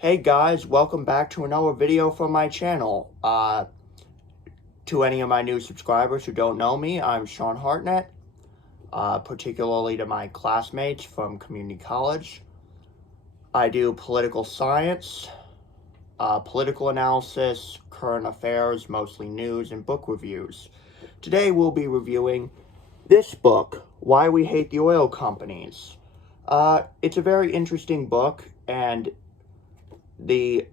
Hey guys, welcome back to another video from my channel. To any of my new subscribers who don't know me, I'm Sean Hartnett, particularly to my classmates from community college. I do political science, political analysis, current affairs, mostly news, and book reviews. Today we'll be reviewing this book, Why We Hate the Oil Companies. It's a very interesting book, and a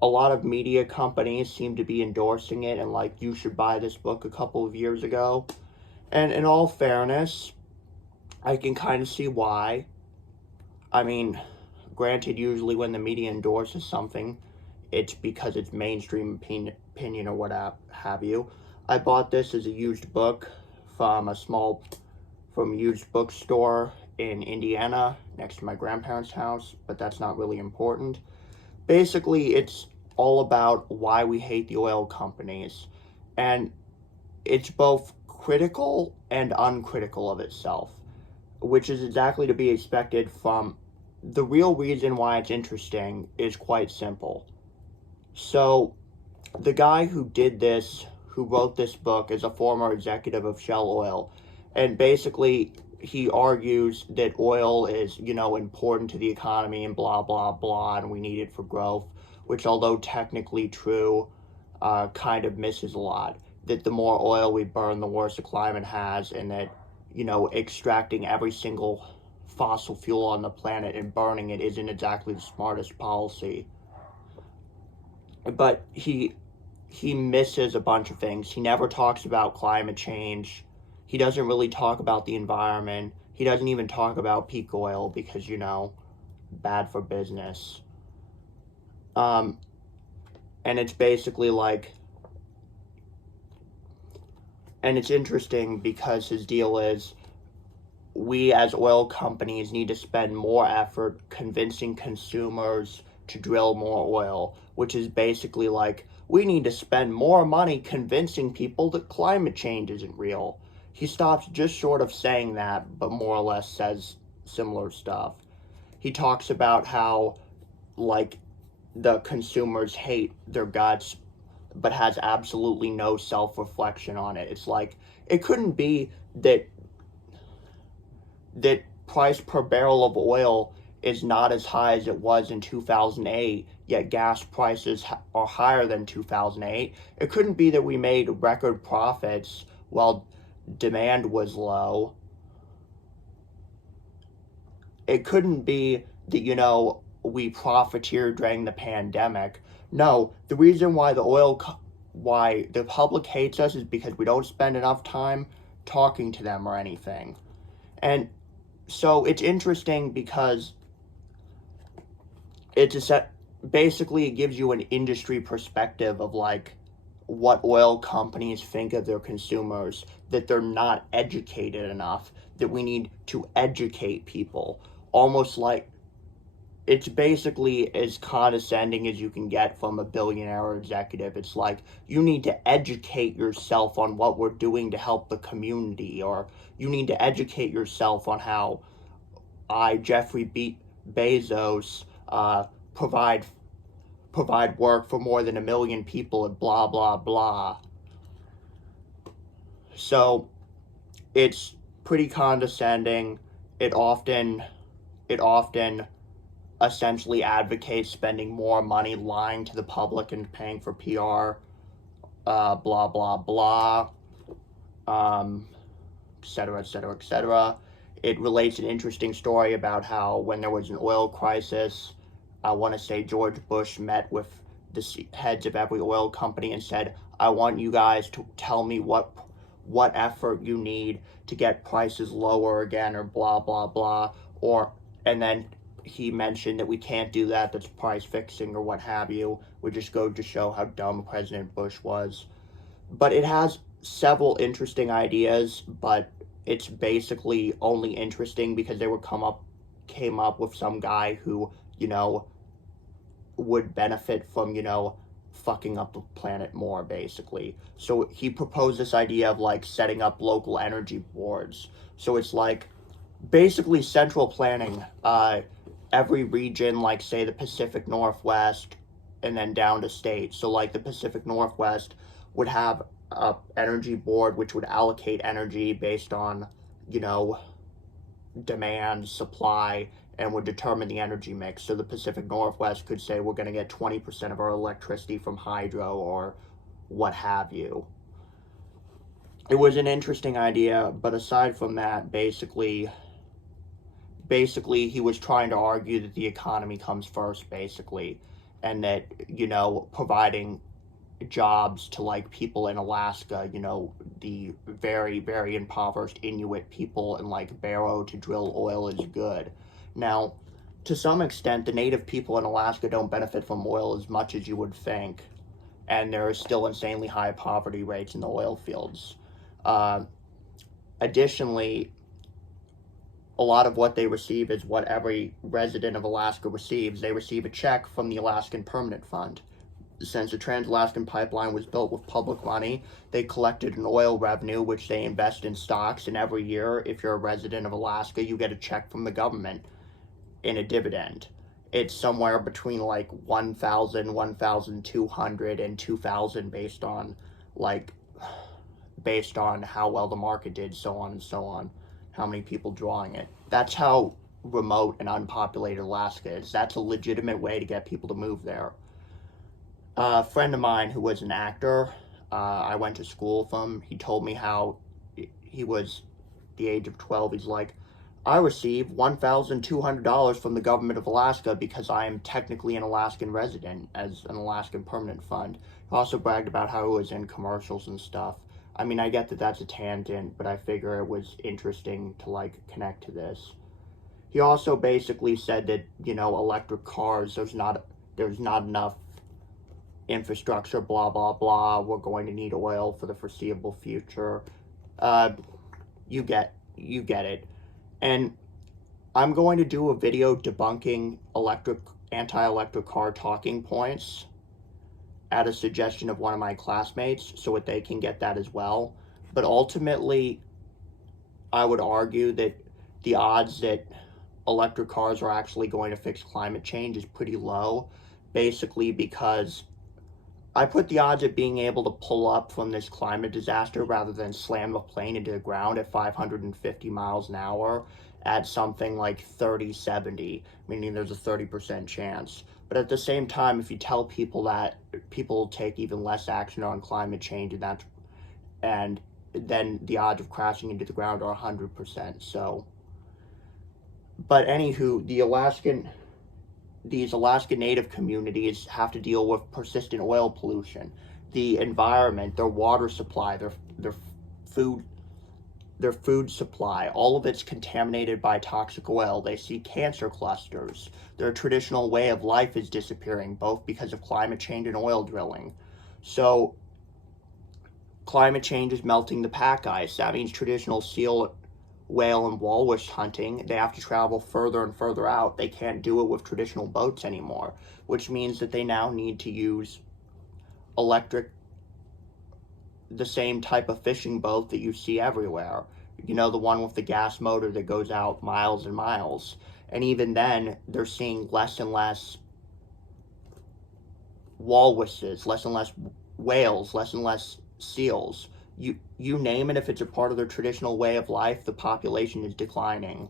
lot of media companies seem to be endorsing it and like, you should buy this book a couple of years ago. And in all fairness, I can kind of see why. I mean, granted, usually when the media endorses something, it's because it's mainstream opinion or what have you. I bought this as a used book from a used bookstore in Indiana next to my grandparents' house, but that's not really important. Basically, it's all about why we hate the oil companies, and it's both critical and uncritical of itself, which is exactly to be expected from the real reason why it's interesting is quite simple. So, the guy who wrote this book, is a former executive of Shell Oil, and basically he argues that oil is, important to the economy and blah, blah, blah, and we need it for growth, which, although technically true, kind of misses a lot. That the more oil we burn, the worse the climate has, and that, extracting every single fossil fuel on the planet and burning it isn't exactly the smartest policy. But he misses a bunch of things. He never talks about climate change. He doesn't really talk about the environment. He doesn't even talk about peak oil because, bad for business. And it's basically like, and it's interesting because his deal is, we as oil companies need to spend more effort convincing consumers to drill more oil, which is basically like, we need to spend more money convincing people that climate change isn't real. He stops just short of saying that, but more or less says similar stuff. He talks about how, like, the consumers hate their guts, but has absolutely no self-reflection on it. It's like, it couldn't be that price per barrel of oil is not as high as it was in 2008, yet gas prices are higher than 2008. It couldn't be that we made record profits while demand was low. It couldn't be that, we profiteered during the pandemic. No, the reason why why the public hates us is because we don't spend enough time talking to them or anything. And so it's interesting because basically it gives you an industry perspective of like what oil companies think of their consumers, that they're not educated enough, that we need to educate people. Almost like, it's basically as condescending as you can get from a billionaire executive. It's like, you need to educate yourself on what we're doing to help the community, or you need to educate yourself on how Jeffrey Bezos, provide work for more than 1 million people and blah, blah, blah. So it's pretty condescending. It often essentially advocates spending more money lying to the public and paying for PR, blah, blah, blah, etc., etc., etc. It relates an interesting story about how when there was an oil crisis, I want to say George Bush met with the heads of every oil company and said, I want you guys to tell me what effort you need to get prices lower again, or blah, blah, blah. And then he mentioned that we can't do that, that's price fixing or what have you, which just goes to show how dumb President Bush was. But it has several interesting ideas, but it's basically only interesting because they came up with some guy who, would benefit from, fucking up the planet more, basically. So he proposed this idea of like setting up local energy boards. So it's like basically central planning. every region, like say the Pacific Northwest, and then down to states. So like the Pacific Northwest would have a energy board which would allocate energy based on, you know, demand, supply, and would determine the energy mix. So the Pacific Northwest could say we're going to get 20% of our electricity from hydro or what have you. It was an interesting idea, but aside from that, basically he was trying to argue that the economy comes first, basically, and that, you know, providing jobs to like people in Alaska, you know, the very, very impoverished Inuit people in like Barrow to drill oil is good. Now, to some extent, the native people in Alaska don't benefit from oil as much as you would think, and there are still insanely high poverty rates in the oil fields. Additionally, a lot of what they receive is what every resident of Alaska receives. They receive a check from the Alaskan Permanent Fund. Since the Trans-Alaskan Pipeline was built with public money, they collected an oil revenue which they invest in stocks, and every year, if you're a resident of Alaska, you get a check from the government in a dividend. It's somewhere between like 1,000, 1,200, and 2,000 based on how well the market did, so on and so on, how many people drawing it. That's how remote and unpopulated Alaska is. That's a legitimate way to get people to move there. A friend of mine who was an actor, I went to school with him. He told me how he was the age of 12. He's like, I receive $1,200 from the government of Alaska because I am technically an Alaskan resident as an Alaskan Permanent Fund. He also bragged about how he was in commercials and stuff. I mean, I get that that's a tangent, but I figure it was interesting to like connect to this. He also basically said that, you know, electric cars, there's not enough infrastructure, blah, blah, blah. We're going to need oil for the foreseeable future. You get it. And I'm going to do a video debunking anti-electric car talking points at a suggestion of one of my classmates so that they can get that as well. But ultimately, I would argue that the odds that electric cars are actually going to fix climate change is pretty low, basically because I put the odds of being able to pull up from this climate disaster rather than slam the plane into the ground at 550 miles an hour at something like 30-70, meaning there's a 30% chance. But at the same time, if you tell people that, people take even less action on climate change, and then the odds of crashing into the ground are 100%. So, but anywho, these Alaskan Native communities have to deal with persistent oil pollution, the environment, their water supply, their food supply, all of it's contaminated by toxic oil. They see cancer clusters. Their traditional way of life is disappearing, both because of climate change and oil drilling. So climate change is melting the pack ice. That means traditional seal, whale, and walrus hunting, they have to travel further and further out. They can't do it with traditional boats anymore, which means that they now need to use the same type of fishing boat that you see everywhere. You know, the one with the gas motor that goes out miles and miles. And even then, they're seeing less and less walruses, less and less whales, less and less seals. You name it, if it's a part of their traditional way of life, the population is declining,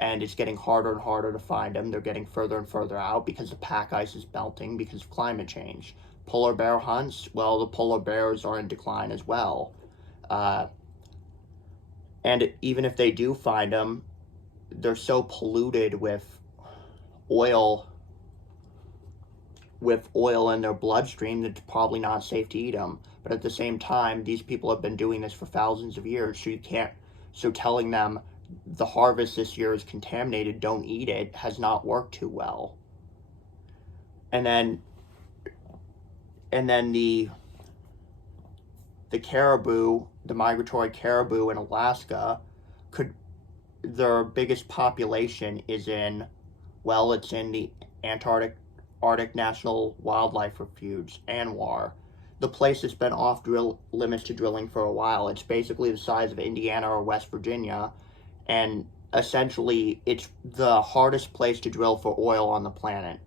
and it's getting harder and harder to find them. They're getting further and further out because the pack ice is melting because of climate change. Polar bear hunts, well, the polar bears are in decline as well. And even if they do find them, they're so polluted with oil in their bloodstream that it's probably not safe to eat them. But at the same time, these people have been doing this for thousands of years, so telling them the harvest this year is contaminated, don't eat it, has not worked too well. And then the caribou, the migratory caribou in Alaska, their biggest population is it's in the Arctic National Wildlife Refuge, ANWR. The place has been off limits to drilling for a while. It's basically the size of Indiana or West Virginia, and essentially, it's the hardest place to drill for oil on the planet.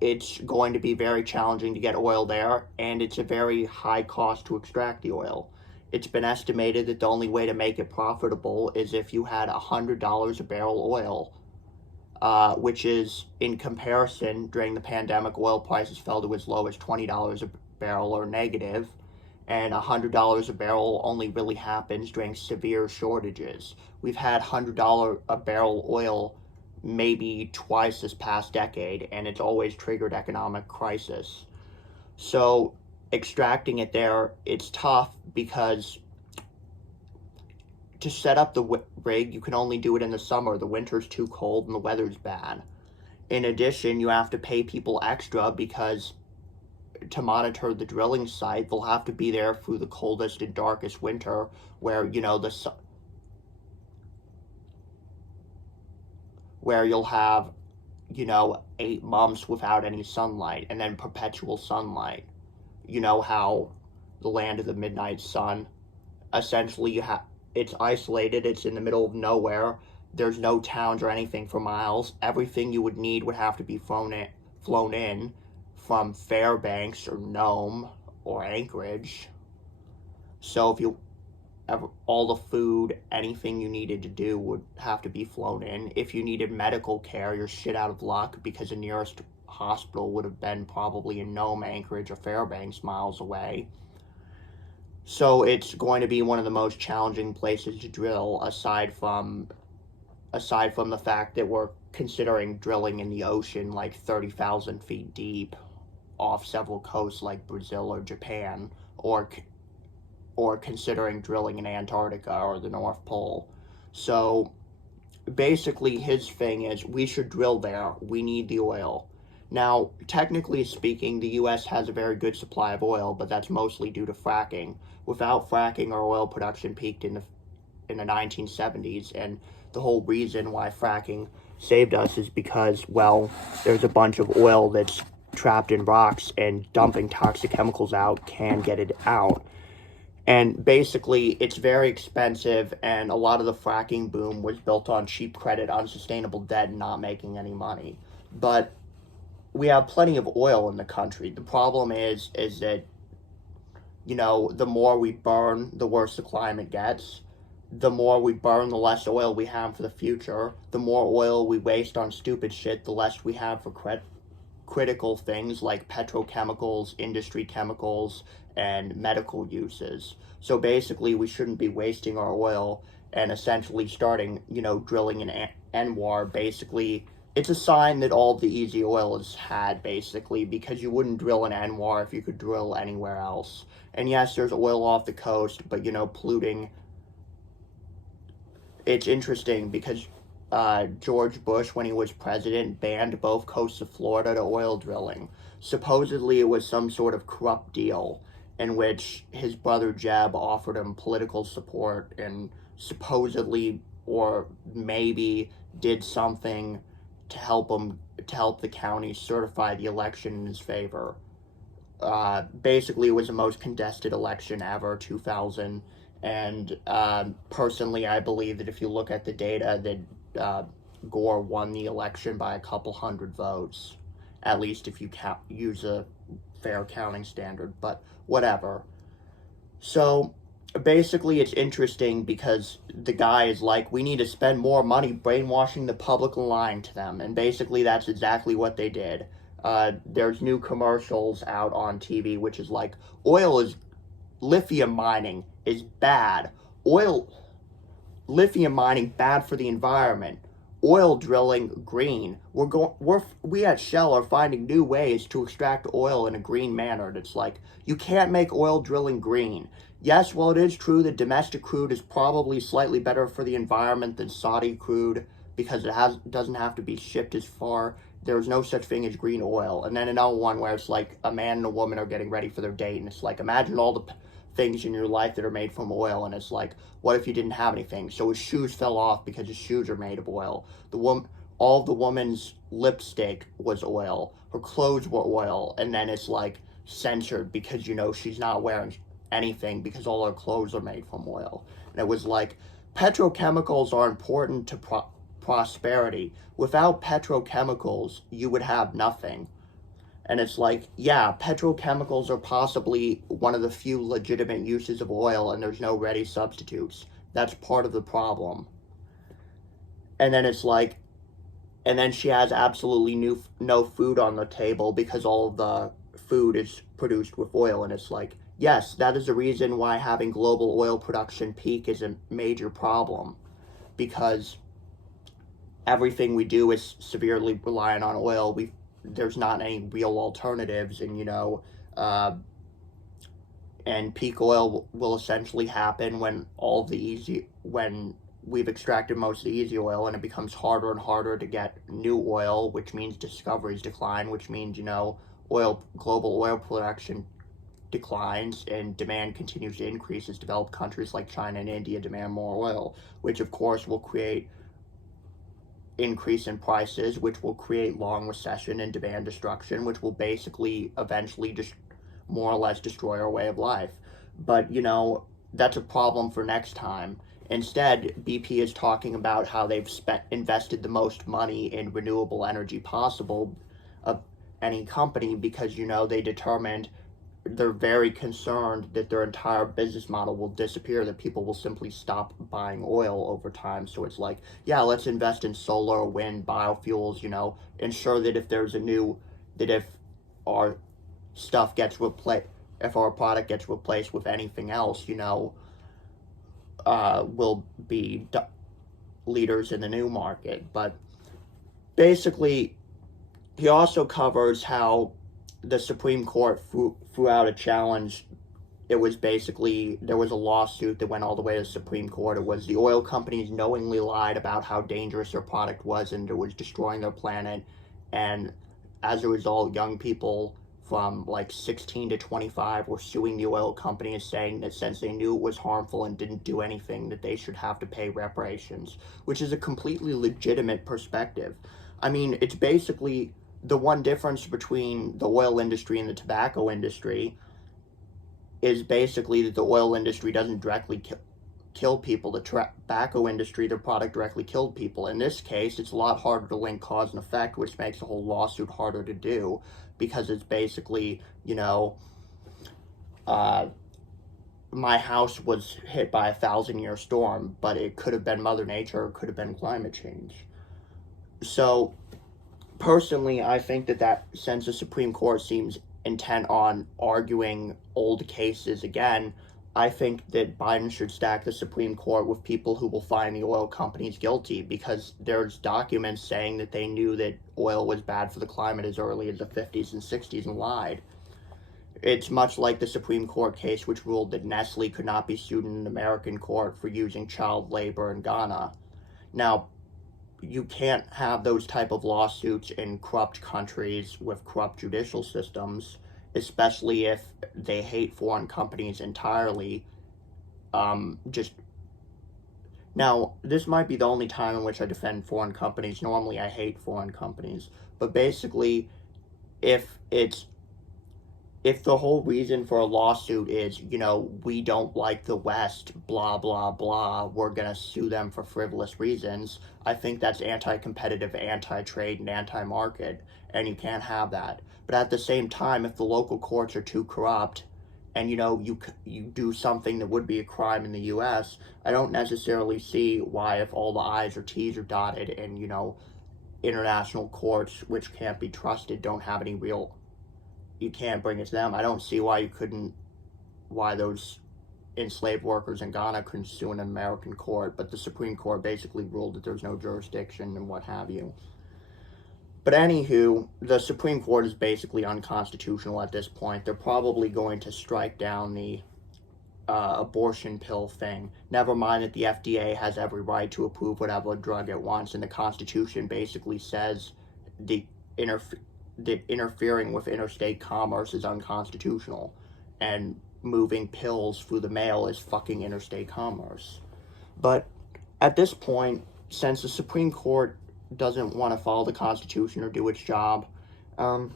It's going to be very challenging to get oil there, and it's a very high cost to extract the oil. It's been estimated that the only way to make it profitable is if you had $100 a barrel oil, which is, in comparison, during the pandemic, oil prices fell to as low as $20 a barrel or negative, and $100 a barrel only really happens during severe shortages. We've had $100 a barrel oil maybe twice this past decade, and it's always triggered economic crisis. So extracting it there, it's tough because to set up the rig, you can only do it in the summer. The winter's too cold and the weather's bad. In addition, you have to pay people extra because to monitor the drilling site, they'll have to be there through the coldest and darkest winter where, where you'll have, 8 months without any sunlight and then perpetual sunlight. You know how the land of the midnight sun, essentially it's isolated, it's in the middle of nowhere. There's no towns or anything for miles. Everything you would need would have to be flown in from Fairbanks or Nome or Anchorage. So if you all the food, anything you needed to do would have to be flown in. If you needed medical care, you're shit out of luck because the nearest hospital would have been probably in Nome, Anchorage, or Fairbanks, miles away. So it's going to be one of the most challenging places to drill, aside from the fact that we're considering drilling in the ocean like 30,000 feet deep off several coasts like Brazil or Japan, or considering drilling in Antarctica or the North Pole. So basically his thing is we should drill there. We need the oil. Now, technically speaking, the U.S. has a very good supply of oil, but that's mostly due to fracking. Without fracking, our oil production peaked in the 1970s, and the whole reason why fracking saved us is because, well, there's a bunch of oil that's trapped in rocks, and dumping toxic chemicals out can get it out. And basically, it's very expensive, and a lot of the fracking boom was built on cheap credit, unsustainable debt, and not making any money. But we have plenty of oil in the country. The problem is that, the more we burn, the worse the climate gets. The more we burn, the less oil we have for the future. The more oil we waste on stupid shit, the less we have for critical things like petrochemicals, industry chemicals, and medical uses. So basically, we shouldn't be wasting our oil and essentially starting, drilling in ANWR. Basically, it's a sign that all the easy oil is had, basically, because you wouldn't drill in ANWR if you could drill anywhere else. And yes, there's oil off the coast, but, polluting. It's interesting because George Bush, when he was president, banned both coasts of Florida to oil drilling. Supposedly, it was some sort of corrupt deal in which his brother Jeb offered him political support and supposedly, or maybe, did something to help the county certify the election in his favor. Basically, it was the most contested election ever, 2000. And personally, I believe that if you look at the data, that Gore won the election by a couple hundred votes, at least if you use a fair counting standard, but whatever. So basically, it's interesting because the guy is like, we need to spend more money brainwashing the public and lying to them, and basically that's exactly what they did. There's new commercials out on TV, which is like, lithium mining is bad. Lithium mining bad for the environment. Oil drilling green. We at Shell are finding new ways to extract oil in a green manner. And it's like, you can't make oil drilling green. Yes, well, it is true that domestic crude is probably slightly better for the environment than Saudi crude because it doesn't have to be shipped as far. There's no such thing as green oil. And then another one where it's like a man and a woman are getting ready for their date, and it's like, imagine all the things in your life that are made from oil, and it's like, what if you didn't have anything? So his shoes fell off because his shoes are made of oil. All the woman's lipstick was oil. Her clothes were oil, and then it's like censored because she's not wearing anything because all her clothes are made from oil. And it was like, petrochemicals are important to prosperity. Without petrochemicals, you would have nothing. And it's like, yeah, petrochemicals are possibly one of the few legitimate uses of oil, and there's no ready substitutes. That's part of the problem. And then it's like, and then she has absolutely no food on the table because all of the food is produced with oil. And it's like, yes, that is the reason why having global oil production peak is a major problem, because everything we do is severely reliant on oil. There's not any real alternatives, and and peak oil will essentially happen when when we've extracted most of the easy oil, and it becomes harder and harder to get new oil, which means discoveries decline, which means global oil production declines and demand continues to increase as developed countries like China and India demand more oil, which of course will create increase in prices, which will create long recession and demand destruction, which will basically eventually just more or less destroy our way of life. But that's a problem for next time. Instead, BP is talking about how they've invested the most money in renewable energy possible of any company, because they determined, they're very concerned that their entire business model will disappear, that people will simply stop buying oil over time. So it's like, yeah, let's invest in solar, wind, biofuels, ensure that if our stuff gets replaced, if our product gets replaced with anything else, we'll be leaders in the new market. But basically, he also covers how the Supreme Court threw out a challenge. There was a lawsuit that went all the way to the Supreme Court. It was the oil companies knowingly lied about how dangerous their product was and it was destroying their planet. And as a result, young people from like 16 to 25 were suing the oil companies, saying that since they knew it was harmful and didn't do anything, that they should have to pay reparations, which is a completely legitimate perspective. I mean, it's basically the one difference between the oil industry and the tobacco industry is basically that the oil industry doesn't directly kill people. The tobacco industry, their product directly killed people. In this case, it's a lot harder to link cause and effect, which makes the whole lawsuit harder to do, because it's basically, my house was hit by a 1,000-year storm, but it could have been Mother Nature, or it could have been climate change. So personally, I think that since the Supreme Court seems intent on arguing old cases again, I think that Biden should stack the Supreme Court with people who will find the oil companies guilty, because there's documents saying that they knew that oil was bad for the climate as early as the 50s and 60s and lied. It's much like the Supreme Court case which ruled that Nestle could not be sued in an American court for using child labor in Ghana. Now, you can't have those type of lawsuits in corrupt countries with corrupt judicial systems, especially if they hate foreign companies entirely. Just now, this might be the only time in which I defend foreign companies. Normally, I hate foreign companies, but basically, if the whole reason for a lawsuit is, we don't like the West, blah, blah, blah, we're going to sue them for frivolous reasons, I think that's anti-competitive, anti-trade, and anti-market, and you can't have that. But at the same time, if the local courts are too corrupt, and, you do something that would be a crime in the U.S., I don't necessarily see why, if all the I's or T's are dotted and, international courts, which can't be trusted, don't have any real, you can't bring it to them. I don't see why those enslaved workers in Ghana couldn't sue an American court, but the Supreme Court basically ruled that there's no jurisdiction and what have you. But anywho, the Supreme Court is basically unconstitutional at this point. They're probably going to strike down the abortion pill thing. Never mind that the FDA has every right to approve whatever drug it wants, and the Constitution basically says that interfering with interstate commerce is unconstitutional, and moving pills through the mail is fucking interstate commerce. But at this point, since the Supreme Court doesn't want to follow the Constitution or do its job, in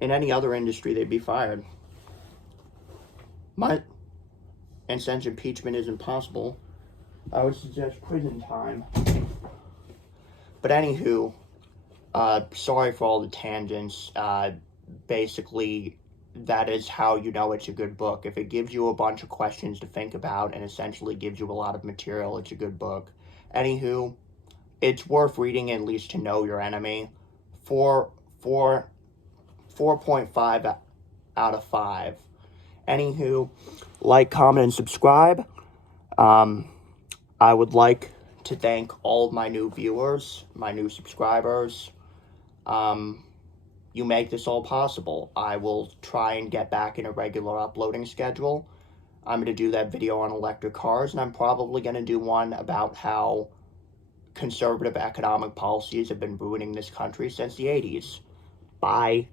any other industry, they'd be fired. And since impeachment is impossible, I would suggest prison time. But anywho, sorry for all the tangents. Basically, that is how you know it's a good book. If it gives you a bunch of questions to think about and essentially gives you a lot of material, it's a good book. Anywho, it's worth reading at least to know your enemy. 4.5 out of 5. Anywho, like, comment, and subscribe. I would like to thank all of my new viewers, my new subscribers. You make this all possible. I will try and get back in a regular uploading schedule. I'm going to do that video on electric cars, and I'm probably going to do one about how conservative economic policies have been ruining this country since the 80s. Bye.